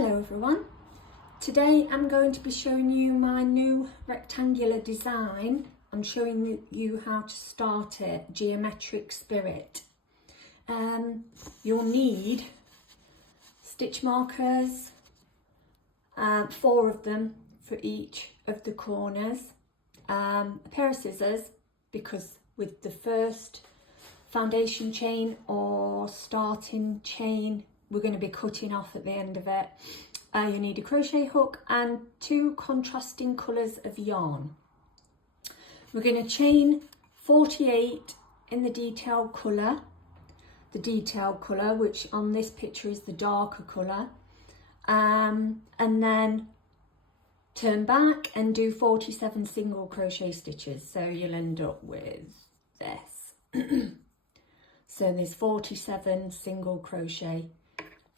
Hello everyone, today I'm going to be showing you my new rectangular design. I'm showing you how to start it, Geometric Spirit. You'll need stitch markers, 4 of them for each of the corners, a pair of scissors because with the first foundation chain or starting chain we're going to be cutting off at the end of it. You need a crochet hook and 2 contrasting colours of yarn. We're going to chain 48 in the detailed colour, which on this picture is the darker colour, and then turn back and do 47 single crochet stitches, so you'll end up with this. So there's 47 single crochet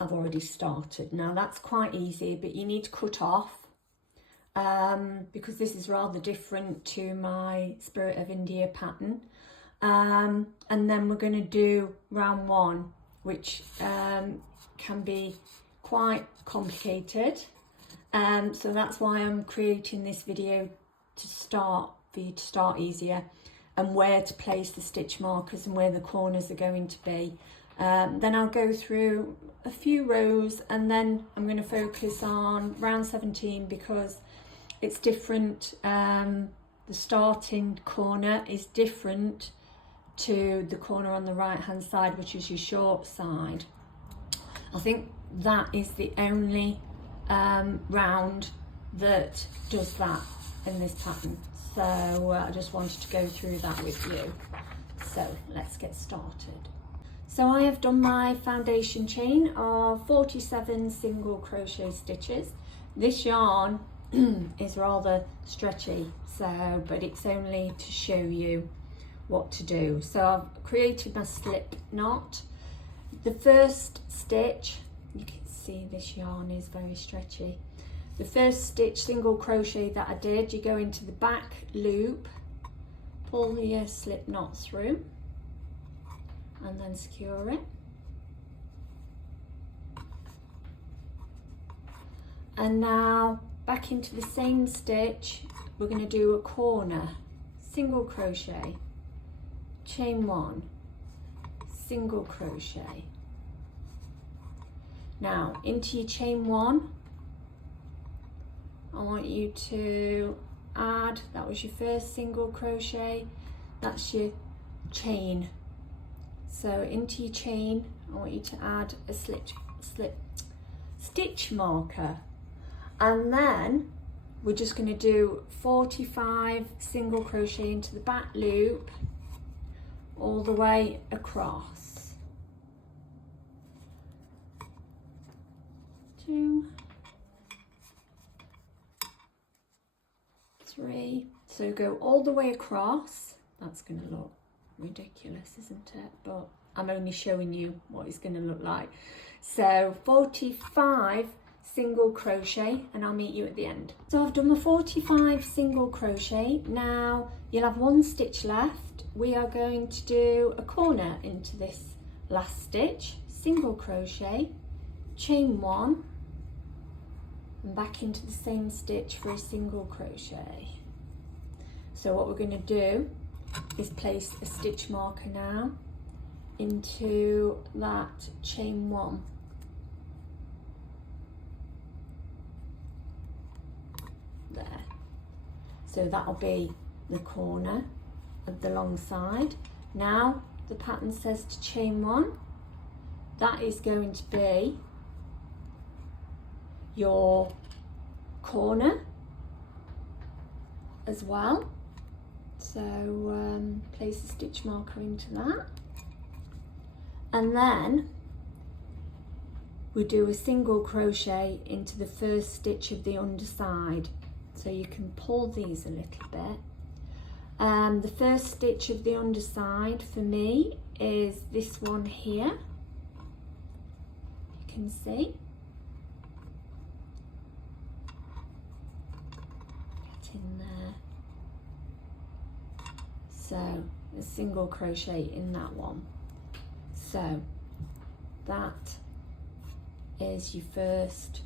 I've already started. Now that's quite easy, but you need to cut off because this is rather different to my Spirit of India pattern. And then we're going to do round 1, which can be quite complicated. So that's why I'm creating this video for you to start easier, and where to place the stitch markers and where the corners are going to be. Then I'll go through a few rows and then I'm going to focus on round 17 because it's different. The starting corner is different to the corner on the right hand side, which is your short side. I think that is the only round that does that in this pattern. So I just wanted to go through that with you. So let's get started. So I have done my foundation chain of 47 single crochet stitches. This yarn is rather stretchy, but it's only to show you what to do. So I've created my slip knot. The first stitch, you can see this yarn is very stretchy. The first stitch, single crochet that I did, you go into the back loop, pull your slip knot through, and then secure it. And now back into the same stitch, we're going to do a corner, single crochet, chain 1, single crochet. Now into your chain 1, I want you to add, that was your first single crochet, that's your chain. So into your chain, I want you to add a stitch marker, and then we're just going to do 45 single crochet into the back loop all the way across. 2, 3, so go all the way across. That's going to look ridiculous, isn't it? But I'm only showing you what it's going to look like. So 45 single crochet, and I'll meet you at the end. So I've done my 45 single crochet. Now you'll have 1 stitch left. We are going to do a corner into this last stitch, single crochet, chain 1, and back into the same stitch for a single crochet. So what we're going to do is place a stitch marker now into that chain 1. There. So that'll be the corner of the long side. Now the pattern says to chain 1. That is going to be your corner as well. So place a stitch marker into that, and then we do a single crochet into the first stitch of the underside. So you can pull these a little bit. The first stitch of the underside for me is this one here. You can see. Get in there. So a single crochet in that one. So that is your first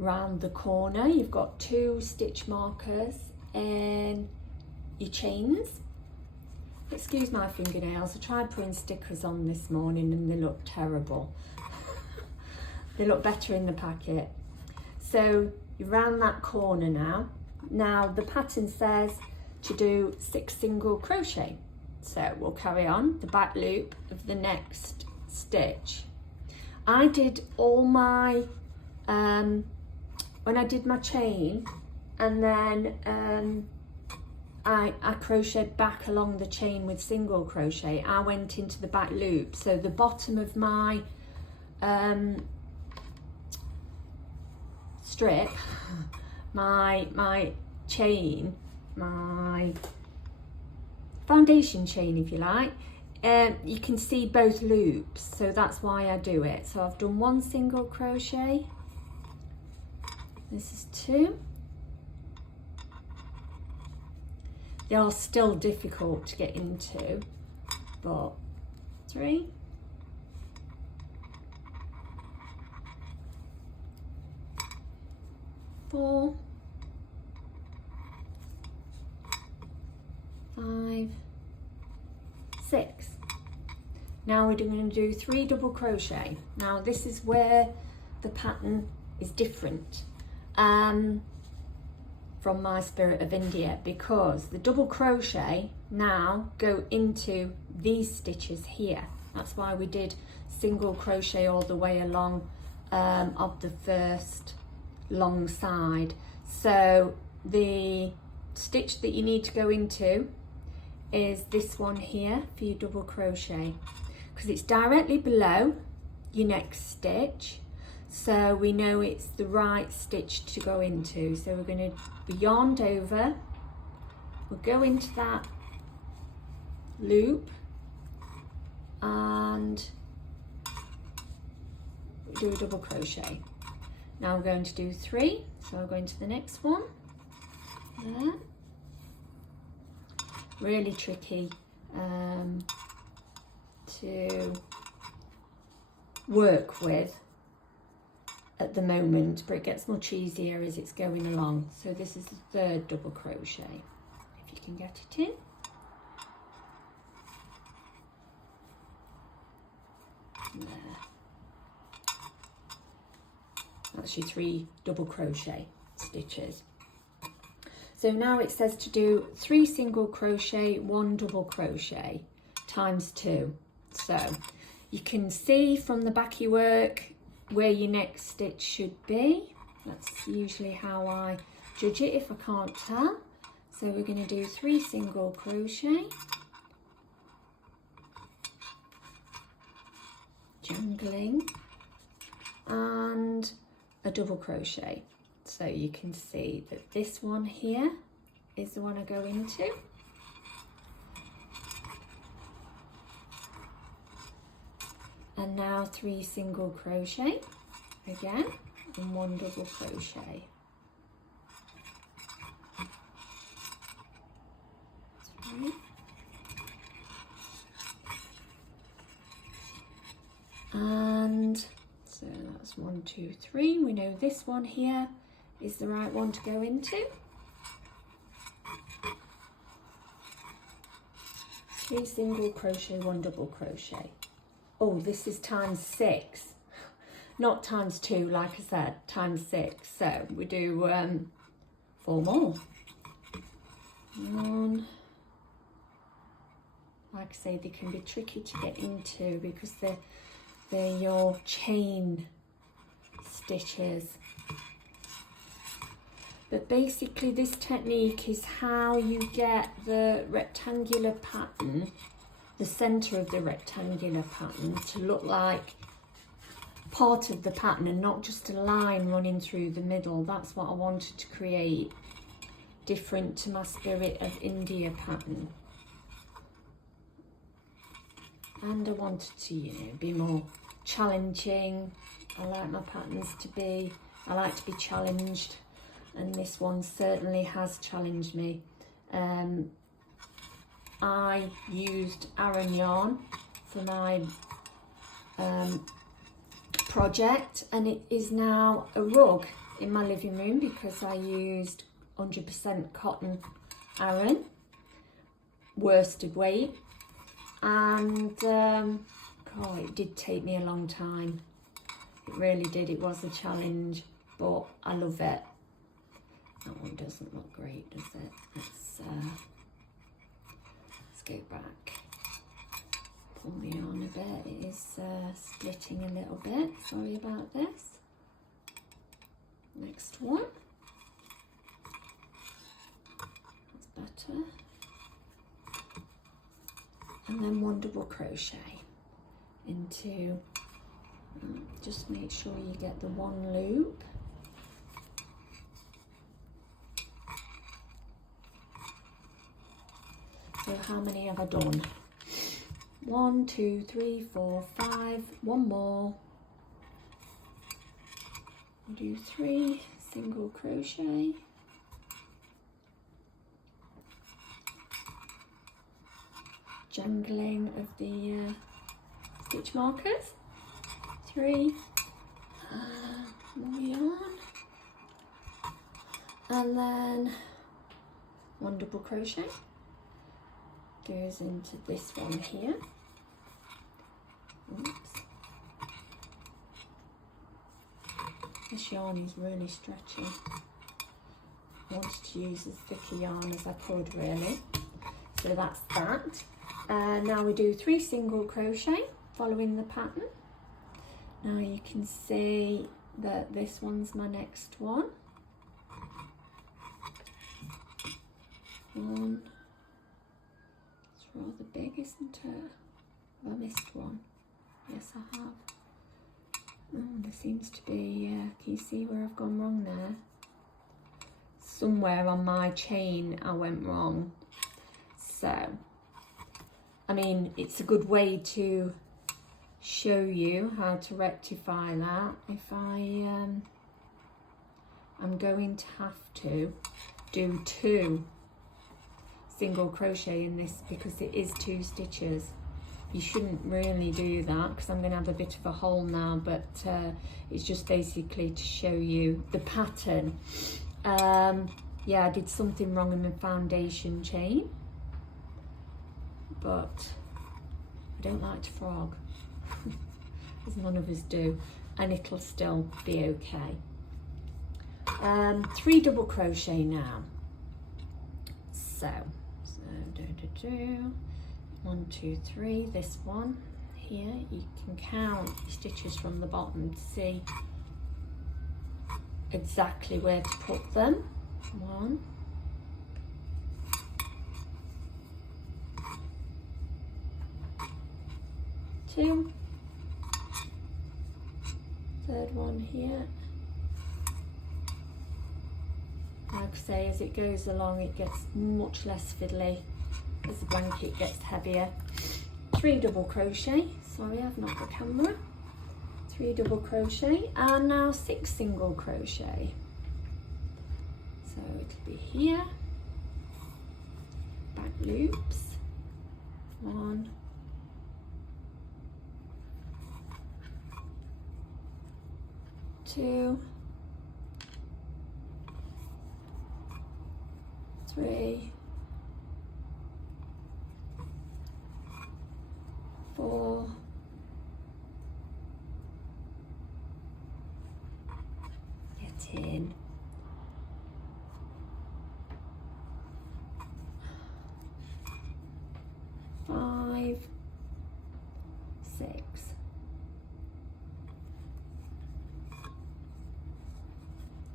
round the corner. You've got 2 stitch markers in your chains. Excuse my fingernails, I tried putting stickers on this morning and they look terrible. They look better in the packet. So you're round that corner now. Now the pattern says to do 6 single crochet. So we'll carry on the back loop of the next stitch. I did all my, when I did my chain, and then I crocheted back along the chain with single crochet, I went into the back loop. So the bottom of my strip, my chain, my foundation chain if you like, you can see both loops, so that's why I do it. So I've done 1 single crochet, this is 2. They are still difficult to get into, but 3, 4, 5, 6. Now we're going to do 3 double crochet. Now this is where the pattern is different from my Spirit of India, because the double crochet now go into these stitches here. That's why we did single crochet all the way along of the first long side. So the stitch that you need to go into is this one here for your double crochet, because it's directly below your next stitch, so we know it's the right stitch to go into. So we're going to be yarned over, we'll go into that loop and do a double crochet. Now we're going to do 3, so we're going to the next one there. Really tricky to work with at the moment, but it gets much easier as it's going along. So this is the 3rd double crochet, if you can get it in. There. That's your 3 double crochet stitches. So now it says to do 3 single crochet, 1 double crochet times 2. So you can see from the back of your work where your next stitch should be. That's usually how I judge it if I can't tell. So we're going to do 3 single crochet, jangling, and a double crochet. So you can see that this one here is the one I go into. And now 3 single crochet again and 1 double crochet. 3. And so that's 1, 2, 3. We know this one here is the right one to go into. 3 single crochet, 1 double crochet. Oh, this is times 6, not times 2, like I said, times 6. So we do 4 more. 1. Like I say, they can be tricky to get into because they're your chain stitches. But basically this technique is how you get the rectangular pattern, the centre of the rectangular pattern, to look like part of the pattern and not just a line running through the middle. That's what I wanted to create, different to my Spirit of India pattern. And I wanted to, you know, be more challenging. I like my patterns to be, I like to be challenged, and this one certainly has challenged me. I used Aran yarn for my project, and it is now a rug in my living room because I used 100% cotton Aran, worsted weight, and God, it did take me a long time. It really did. It was a challenge, but I love it. That one doesn't look great, does it? Let's go back. Pull the yarn a bit. It is splitting a little bit. Sorry about this. Next one. That's better. And then one double crochet into, just make sure you get the one loop. So how many have I done? 1, 2, 3, 4, 5, one more. I'll do 3 single crochet. Jangling of the stitch markers. 3, more yarn, and then one double crochet goes into this one here. Oops. This yarn is really stretchy. I wanted to use as thick a yarn as I could, really. So that's that. Now we do 3 single crochet following the pattern. Now you can see that this one's my next one. One. It's rather big, isn't it? Have I missed one? Yes, I have. Oh, there seems to be, can you see where I've gone wrong there? Somewhere on my chain I went wrong. So, I mean, it's a good way to show you how to rectify that. If I'm going to have to do 2 single crochet in this because it is 2 stitches. You shouldn't really do that because I'm going to have a bit of a hole now, but it's just basically to show you the pattern. Yeah, I did something wrong in my foundation chain, but I don't like to frog, as none of us do, and it'll still be okay. 3 double crochet now. So 1, 2, 3, this one here, you can count stitches from the bottom to see exactly where to put them. 1, 2, third one here. Like I say, as it goes along it gets much less fiddly as the blanket gets heavier. 3 double crochet, sorry I've knocked the camera. 3 double crochet, and now 6 single crochet. So it'll be here, back loops, 1, 2, 3, 4, 10, 5, 6,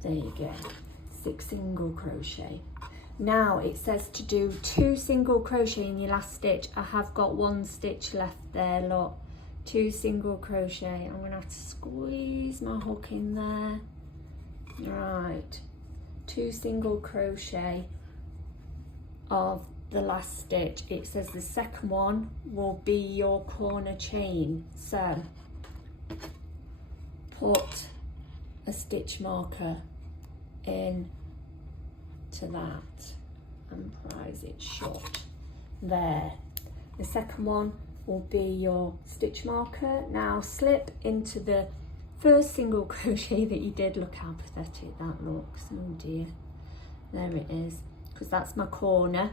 there you go, 6 single crochet. Now it says to do 2 single crochet in your last stitch. I have got 1 stitch left there, look. 2 single crochet. I'm gonna have to squeeze my hook in there. Right, 2 single crochet of the last stitch. It says the second one will be your corner chain. So put a stitch marker in to that and prise it shut there. The second one will be your stitch marker. Now slip into the first single crochet that you did. Look how pathetic that looks. Oh dear. There it is, because that's my corner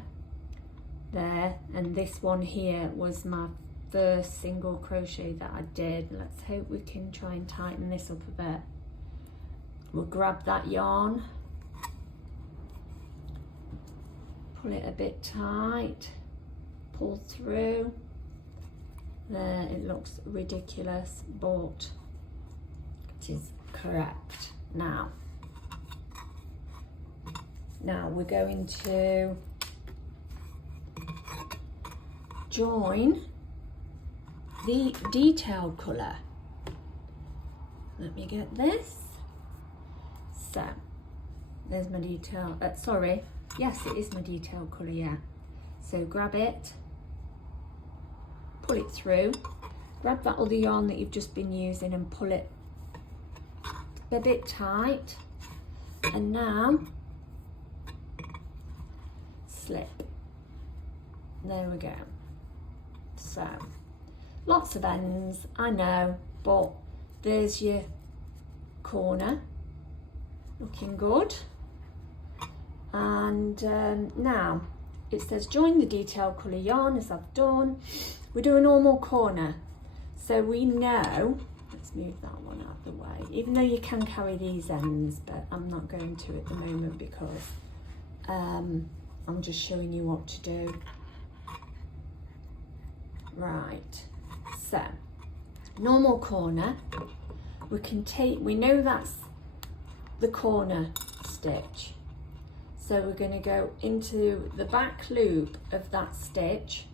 there, and this one here was my first single crochet that I did. Let's hope we can try and tighten this up a bit. We'll grab that yarn, pull it a bit tight, pull through. There, it looks ridiculous, but it is correct. Now we're going to join the detail colour. Let me get this. So there's my detail, sorry, yes, it is my detail colour, yeah. So grab it, pull it through, grab that other yarn that you've just been using and pull it a bit tight, and now slip. There we go. So lots of ends, I know, but there's your corner, looking good. And now it says join the detail colour yarn, as I've done. We do a normal corner, so we know, let's move that one out of the way, even though you can carry these ends, but I'm not going to at the moment because I'm just showing you what to do. Right, so normal corner, we know that's the corner stitch, so we're going to go into the back loop of that stitch,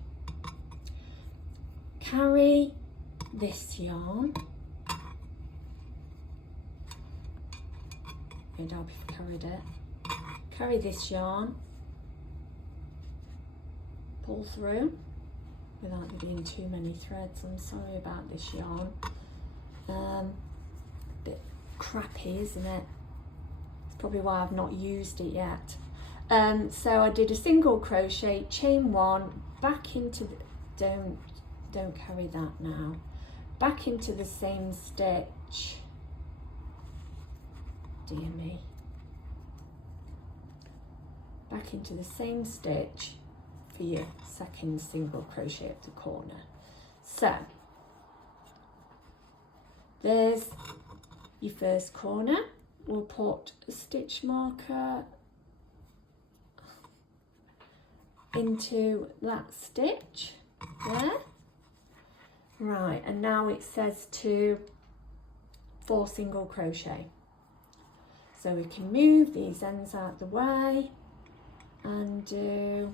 carry this yarn, it'd help if I carried it, carry this yarn, pull through without there being too many threads. I'm sorry about this yarn, a bit crappy, isn't it? It's probably why I've not used it yet. So I did a single crochet, chain one, back into the, don't carry that now, back into the same stitch, dear me, back into the same stitch for your second single crochet at the corner. So there's your first corner. We'll put a stitch marker into that stitch there. Right, and now it says to 4 single crochet. So we can move these ends out the way and do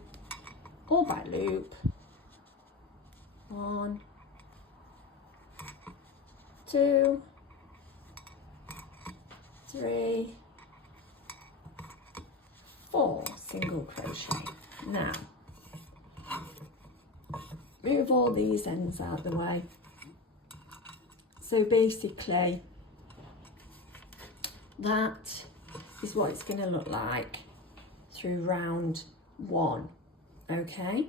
all back loop, 1, 2, 3, 4 single crochet. Now move all these ends out the way. So basically that is what it's going to look like through round 1. Okay,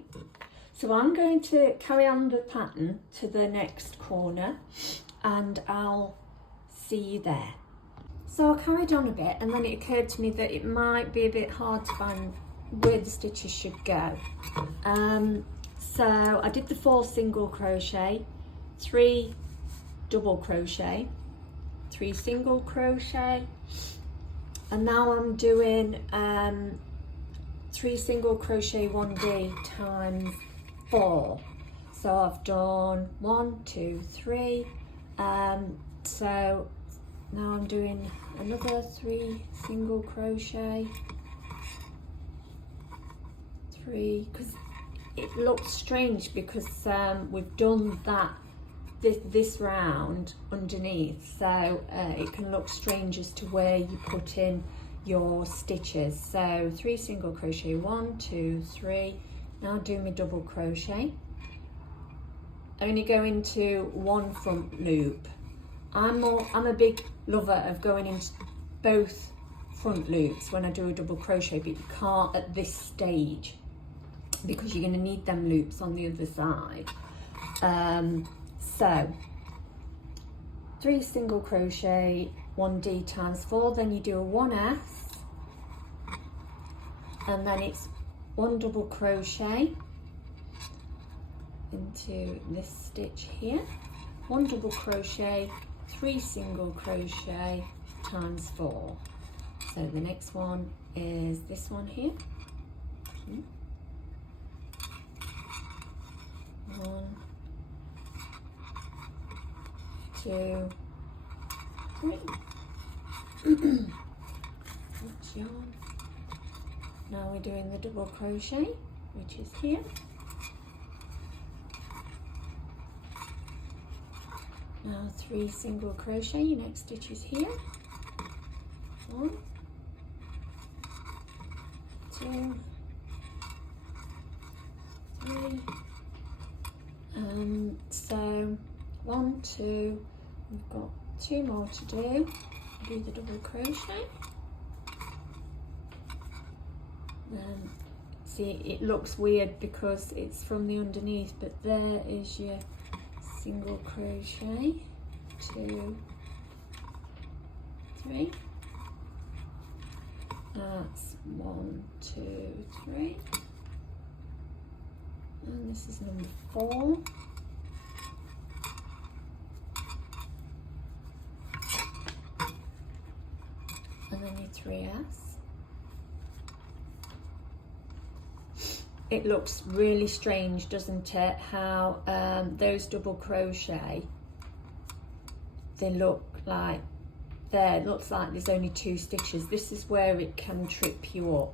so I'm going to carry on the pattern to the next corner and I'll see you there. So I carried on a bit and then it occurred to me that it might be a bit hard to find where the stitches should go. So I did the 4 single crochet, 3 double crochet, 3 single crochet, and now I'm doing 3 single crochet 1D times 4. So I've done 1, 2, 3. So now I'm doing another 3 single crochet, 3, because it looks strange because we've done that this round underneath, so it can look strange as to where you put in your stitches. So 3 single crochet, 1, 2, 3. Now do my double crochet, only go into 1 front loop. I'm a big lover of going into both front loops when I do a double crochet, but you can't at this stage because you're going to need them loops on the other side. So 3 single crochet, 1D times 4, then you do a 1S, and then it's 1 double crochet into this stitch here, 1 double crochet, 3 single crochet times 4. So the next one is this one here. 1, 2, 3. That's yarn. Now we're doing the double crochet, which is here. Now 3 single crochet, your next stitch is here. 1, 2, 3. So 1, 2, we've got 2 more to do. Do the double crochet. See, it looks weird because it's from the underneath, but there is your single crochet, 2, 3. That's 1, 2, 3. And this is number 4. And then your 3S. It looks really strange, doesn't it, how those double crochet, they look like there, it looks like there's only 2 stitches. This is where it can trip you up,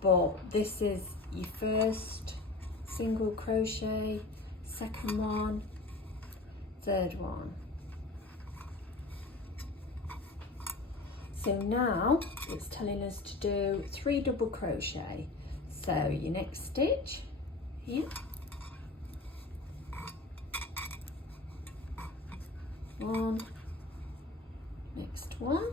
but this is your first single crochet, second one, third one. So now it's telling us to do 3 double crochet. So your next stitch here, 1, next one,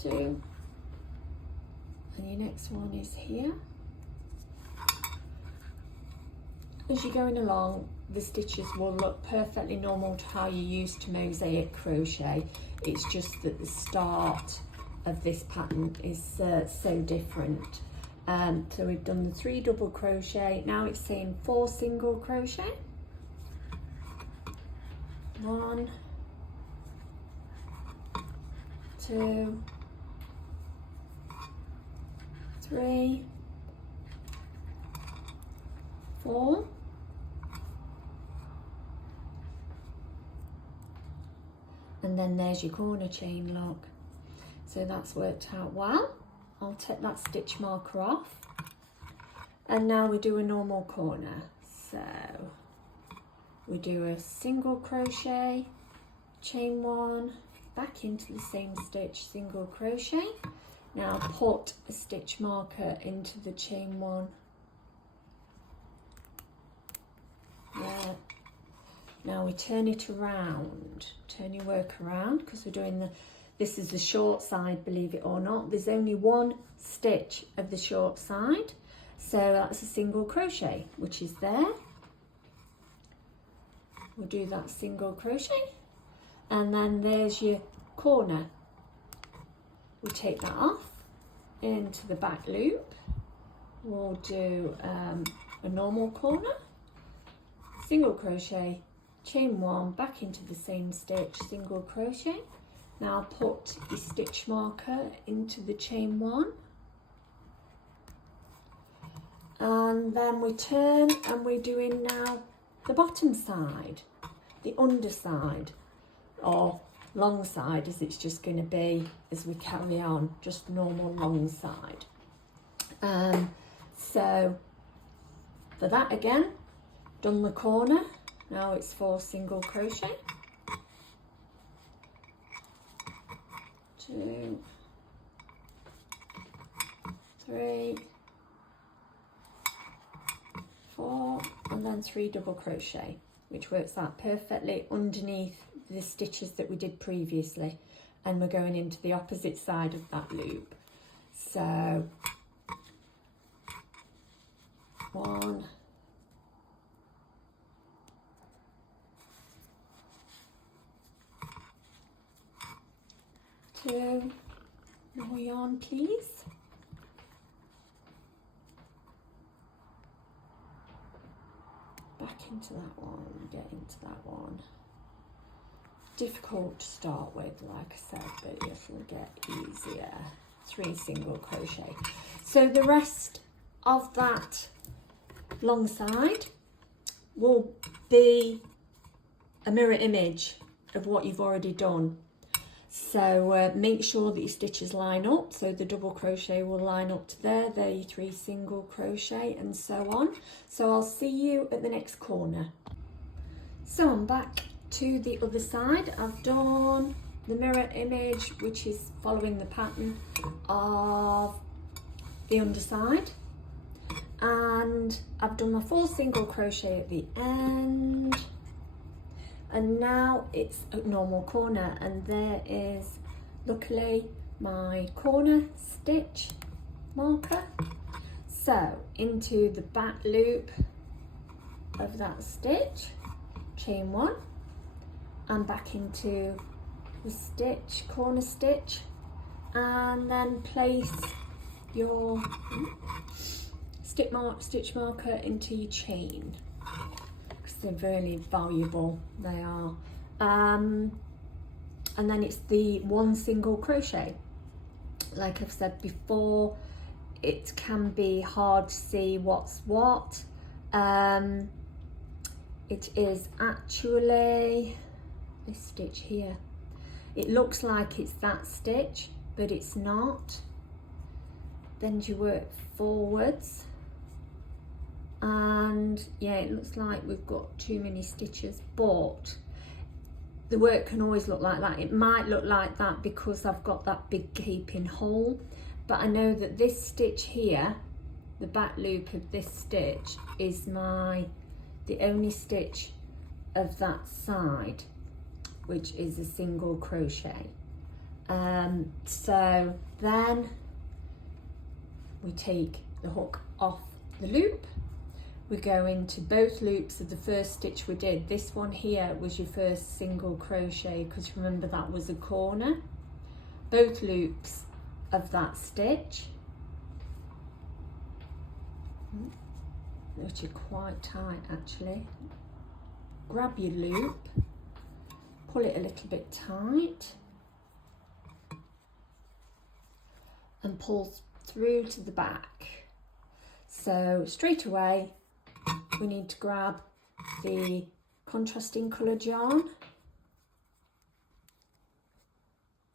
2, and your next one is here. As you're going along, the stitches will look perfectly normal to how you're used to mosaic crochet. It's just that the start of this pattern is so different. So we've done the 3 double crochet. Now it's saying 4 single crochet. 1, 2, 3, 4. And then there's your corner chain lock. So that's worked out well. I'll take that stitch marker off. And now we do a normal corner. So we do a single crochet, chain 1, back into the same stitch, single crochet. Now put a stitch marker into the chain 1. There. Now we turn it around, turn your work around, because we're doing this is the short side, believe it or not. There's only 1 stitch of the short side, so that's a single crochet, which is there. We'll do that single crochet, and then there's your corner. We'll take that off into the back loop. We'll do a normal corner, single crochet, chain 1, back into the same stitch, single crochet. Now put your stitch marker into the chain 1, and then we turn and we're doing now the bottom side, the underside, or long side as it's just going to be as we carry on, just normal long side. So for that again, done the corner. Now it's 4 single crochet, 2, 3, 4, and then 3 double crochet, which works out perfectly underneath the stitches that we did previously, and we're going into the opposite side of that loop. So 1, 2 more yarn, please. Back into that one, get into that one. Difficult to start with, like I said, but it'll get easier. 3 single crochet. So the rest of that long side will be a mirror image of what you've already done. So make sure that your stitches line up, so the double crochet will line up to there, your 3 single crochet, and so on. So I'll see you at the next corner. So I'm back to the other side. I've done the mirror image, which is following the pattern of the underside, and I've done my 4 single crochet at the end, and now it's a normal corner, and there is luckily my corner stitch marker. So into the back loop of that stitch, chain 1, and back into the stitch, corner stitch, and then place your stitch marker into your chain, because they're really valuable, they are. And then it's the 1 single crochet. Like I've said before, it can be hard to see what's what. It is actually this stitch here. It looks like it's that stitch, but it's not. Then you work forwards, and yeah, it looks like we've got too many stitches, but the work can always look like that. It might look like that because I've got that big gaping hole, but I know that this stitch here, the back loop of this stitch, is the only stitch of that side which is a single crochet. So then we take the hook off the loop, we go into both loops of the first stitch we did. This one here was your first single crochet, because remember that was a corner. Both loops of that stitch, which are quite tight actually. Grab your loop, pull it a little bit tight, and pull through to the back. So straight away we need to grab the contrasting coloured yarn,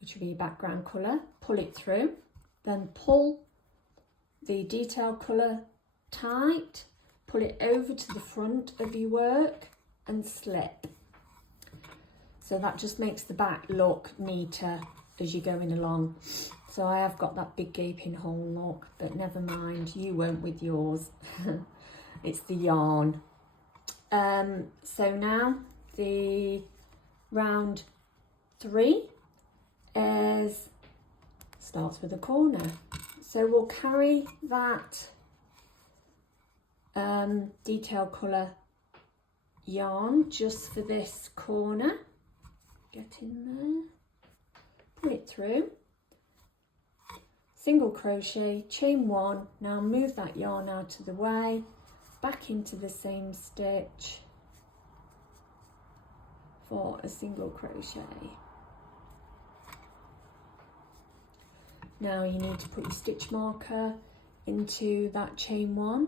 which will be your background colour, pull it through, then pull the detail colour tight, pull it over to the front of your work and slip. So that just makes the back look neater as you're going along. So I have got that big gaping hole look, but never mind, you won't with yours. It's the yarn. So now the round 3 starts with a corner. So we'll carry that detail colour yarn just for this corner. Get in there, pull it through, single crochet, chain 1, now move that yarn out of the way, back into the same stitch for a single crochet. Now you need to put your stitch marker into that chain 1.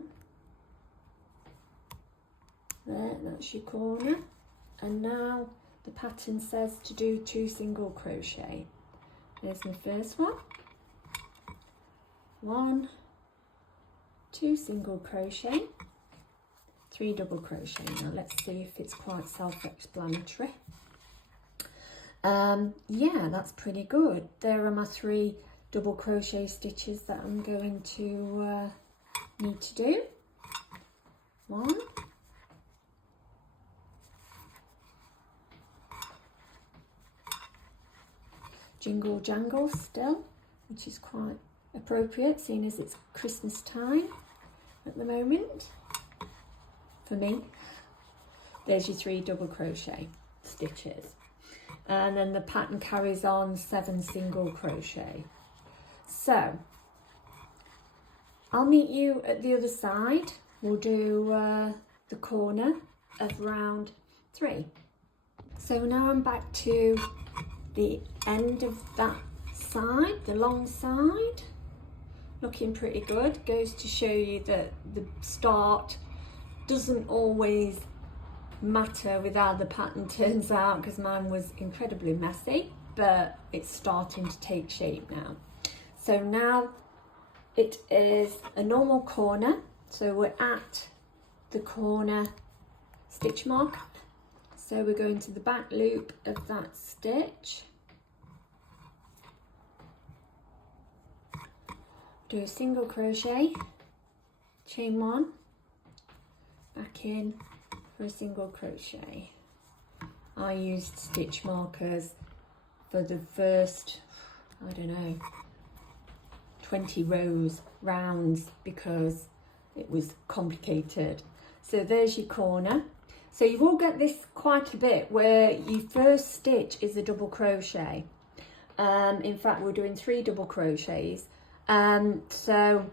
There, that's your corner. And now the pattern says to do 2 single crochet. There's my first one. 1, 2 single crochet, 3 double crochet. Now let's see if it's quite self-explanatory. Yeah, that's pretty good. There are my 3 double crochet stitches that I'm going to need to do. 1, jingle jangle still, which is quite appropriate seeing as it's Christmas time at the moment for me. There's your 3 double crochet stitches. and then the pattern carries on 7 single crochet. So I'll meet you at the other side. We'll do the corner of round 3. So now I'm back to the end of that side, the long side, looking pretty good. Goes to show you that the start doesn't always matter with how the pattern turns out, because mine was incredibly messy, but it's starting to take shape now. So now it is a normal corner, so we're at the corner stitch mark. So we're going to the back loop of that stitch, do a single crochet, chain 1, back in for a single crochet. I used stitch markers for the first, I don't know, 20 rounds because it was complicated. So there's your corner. So you will get this quite a bit where your first stitch is a double crochet. In fact, we're doing 3 double crochets. So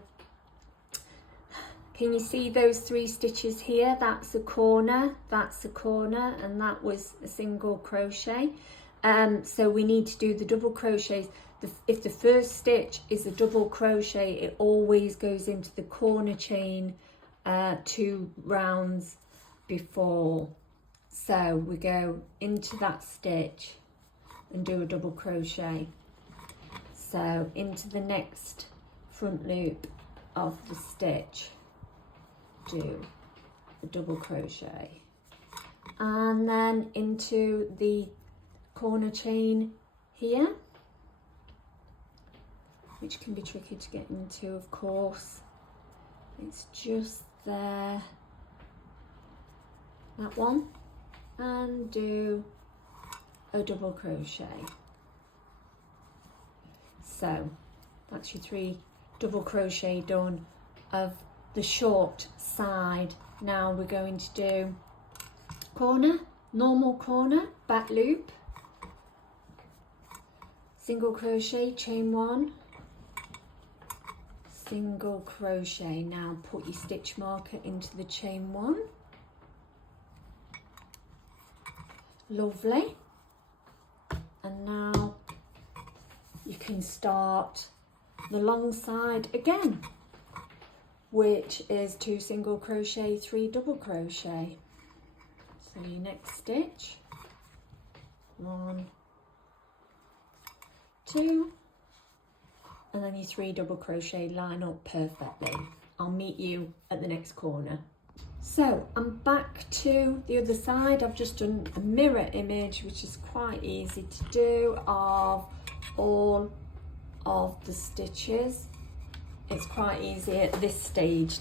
can you see those 3 stitches here? That's a corner, that's a corner, and that was a single crochet. So we need to do the double crochets. If the first stitch is a double crochet, it always goes into the corner chain 2 rounds before. So we go into that stitch and do a double crochet. So into the next front loop of the stitch, do a double crochet, and then into the corner chain here, which can be tricky to get into, of course. It's just there, that one, and do a double crochet. So that's your 3 double crochet done of the short side. Now we're going to do corner, normal corner, back loop, single crochet, chain 1, single crochet. Now put your stitch marker into the chain 1. Lovely. And now you can start the long side again, which is 2 single crochet, 3 double crochet. So your next stitch, 1, 2, and then your 3 double crochet line up perfectly. I'll meet you at the next corner. So I'm back to the other side. I've just done a mirror image, which is quite easy to do, of all of the stitches. It's quite easy at this stage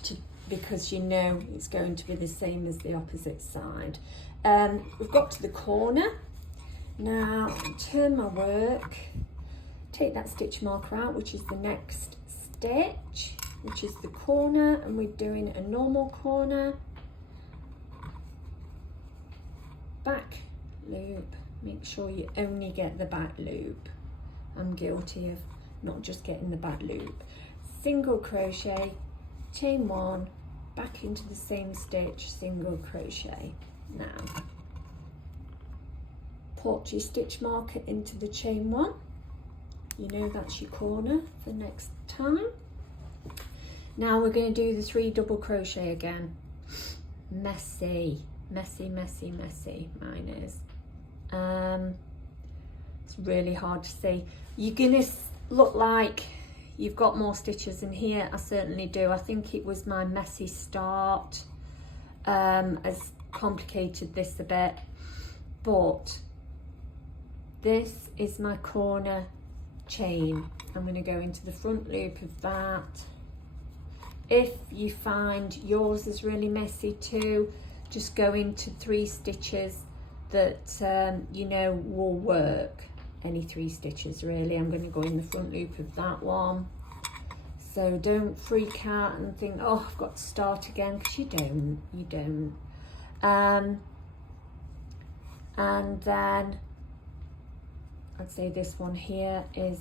because you know it's going to be the same as the opposite side. We've got to the corner. Now turn my work, take that stitch marker out, which is the next stitch, which is the corner, and we're doing a normal corner, back loop. Make sure you only get the back loop. I'm guilty of not just getting the back loop. Single crochet, chain 1, back into the same stitch, single crochet. Now put your stitch marker into the chain 1. You know that's your corner for next time. Now we're going to do the 3 double crochet again. Messy, messy, messy, messy, mine is. It's really hard to see. You're gonna look like you've got more stitches in here. I certainly do. I think it was my messy start has complicated this a bit, but this is my corner chain. I'm going to go into the front loop of that. If you find yours is really messy too, just go into 3 stitches that you know will work. Any 3 stitches really. I'm going to go in the front loop of that one. So don't freak out and think, oh, I've got to start again, because you don't. And then I'd say this one here is,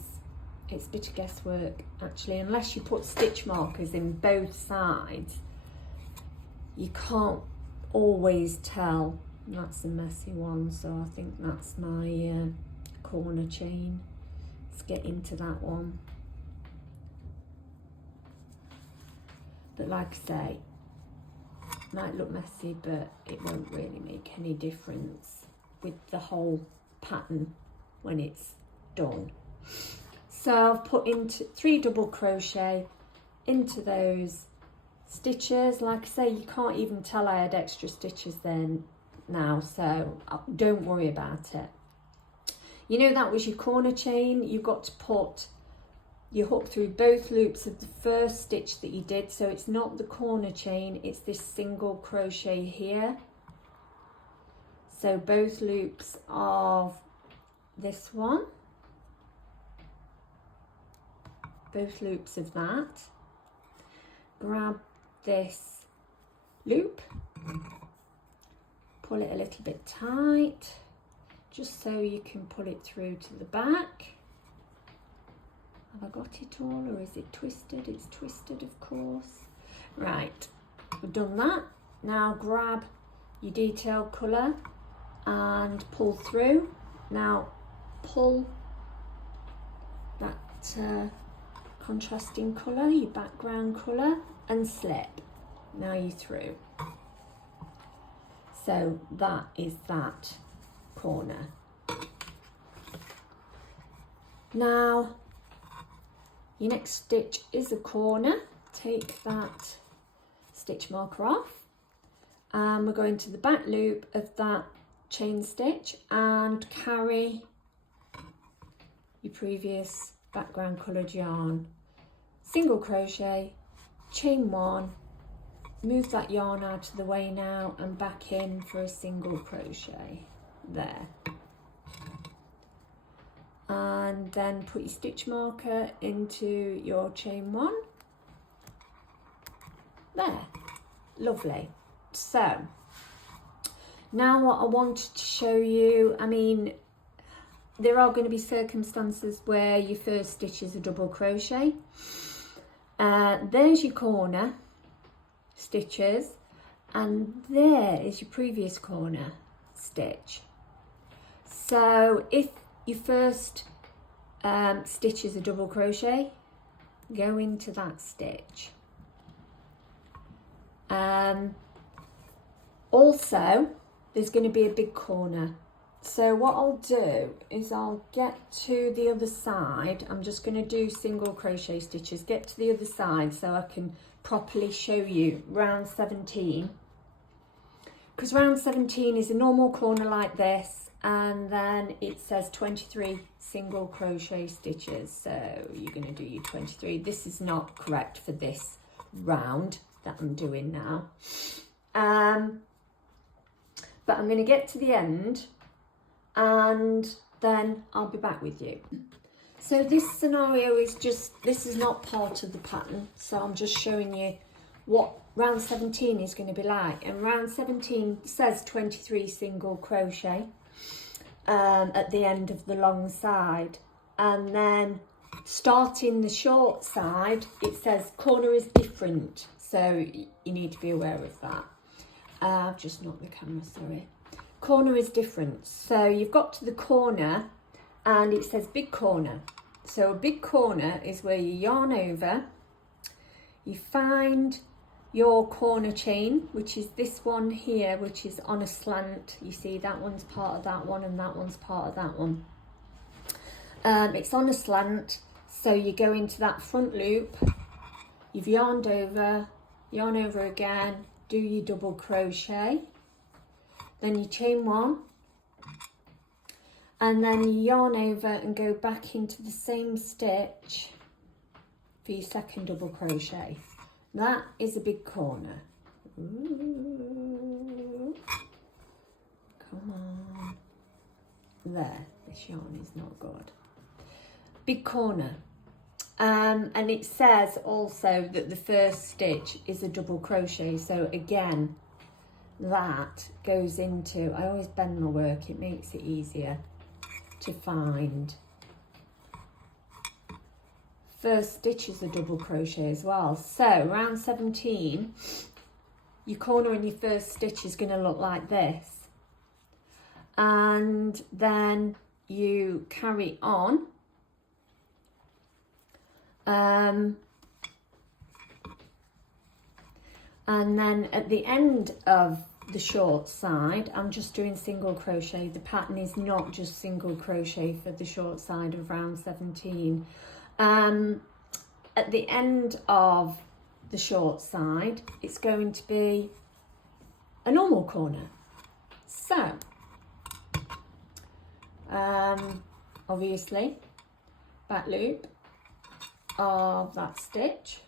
it's a bit of guesswork actually, unless you put stitch markers in both sides. You can't always tell. That's a messy one, so I think that's my corner chain. Let's get into that one. But like I say, might look messy, but it won't really make any difference with the whole pattern when it's done. So I've put into 3 double crochet into those stitches. Like I say, you can't even tell I had extra stitches then now, so don't worry about it. You know, that was your corner chain. You've got to put your hook through both loops of the first stitch that you did, so it's not the corner chain, it's this single crochet here. So both loops of this one, both loops of that. Grab this loop, pull it a little bit tight, just so you can pull it through to the back. Have I got it all, or is it twisted? It's twisted, of course. Right, we've done that. Now grab your detail colour and pull through. Now pull that contrasting colour, your background colour, and slip. Now you're through. So that is that corner. Now your next stitch is a corner. Take that stitch marker off, and we're going to the back loop of that chain stitch and carry your previous background coloured yarn, single crochet, chain 1, move that yarn out of the way now and back in for a single crochet there. And then put your stitch marker into your chain 1. There, lovely. So now what I wanted to show you, I mean, there are going to be circumstances where your first stitch is a double crochet. There's your corner stitches, and there is your previous corner stitch. So if your first stitch is a double crochet, go into that stitch. Also, there's going to be a big corner. So what I'll do is I'll get to the other side. I'm just going to do single crochet stitches, get to the other side so I can properly show you round 17. Because round 17 is a normal corner like this, and then it says 23 single crochet stitches. So you're going to do your 23. This is not correct for this round that I'm doing now. But I'm going to get to the end and then I'll be back with you. So this scenario is just, this is not part of the pattern, so I'm just showing you what round 17 is going to be like. And round 17 says 23 single crochet at the end of the long side, and then starting the short side it says corner is different, so you need to be aware of that. I've just knocked the camera, sorry. Corner is different, so you've got to the corner and it says big corner. So a big corner is where you yarn over, you find your corner chain, which is this one here, which is on a slant. You see that one's part of that one and that one's part of that one. It's on a slant, so you go into that front loop, you've yarned over, yarn over again, do your double crochet, then you chain 1, and then you yarn over and go back into the same stitch for your second double crochet. That is a big corner. Ooh. Come on. There, this yarn is not good. Big corner. And it says also that the first stitch is a double crochet, so again that goes into, I always bend my work, it makes it easier to find. First stitch is a double crochet as well. So round 17, your corner in your first stitch is going to look like this. And then you carry on. And then at the end of the short side, I'm just doing single crochet. The pattern is not just single crochet for the short side of round 17. At the end of the short side, it's going to be a normal corner. So, obviously, back loop of that stitch,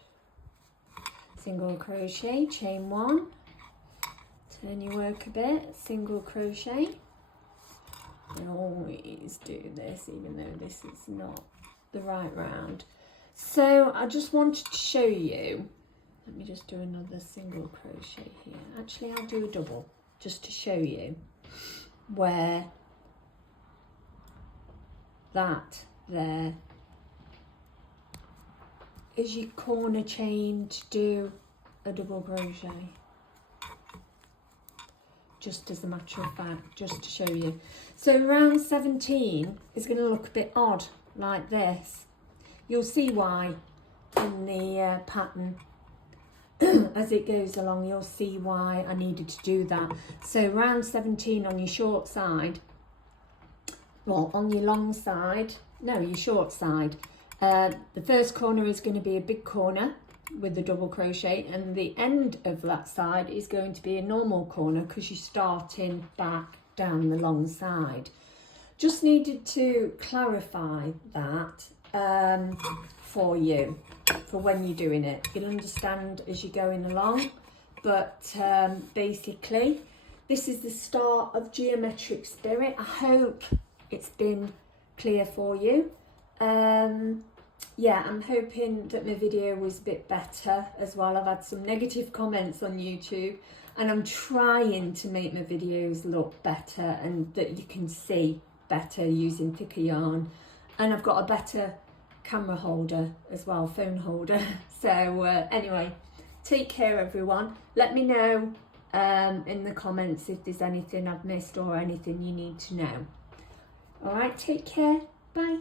single crochet, chain 1, turn your work a bit, single crochet. I always do this even though this is not the right round. So I just wanted to show you, let me just do another single crochet here. Actually, I'll do a double just to show you where that there is your corner chain to do a double crochet. Just as a matter of fact, just to show you. So round 17 is going to look a bit odd like this. You'll see why in the pattern as it goes along. You'll see why I needed to do that. So round 17 on your short side, well, on your long side, no, your short side, the first corner is going to be a big corner with the double crochet, and the end of that side is going to be a normal corner because you're starting back down the long side. Just needed to clarify that for you, for when you're doing it. You'll understand as you're going along, but basically this is the start of Geometric Spirit. I hope it's been clear for you. Yeah, I'm hoping that my video was a bit better as well. I've had some negative comments on YouTube, and I'm trying to make my videos look better and that you can see better using thicker yarn. And I've got a better camera holder as well, phone holder. So anyway, take care everyone. Let me know in the comments if there's anything I've missed or anything you need to know. All right, take care. Bye.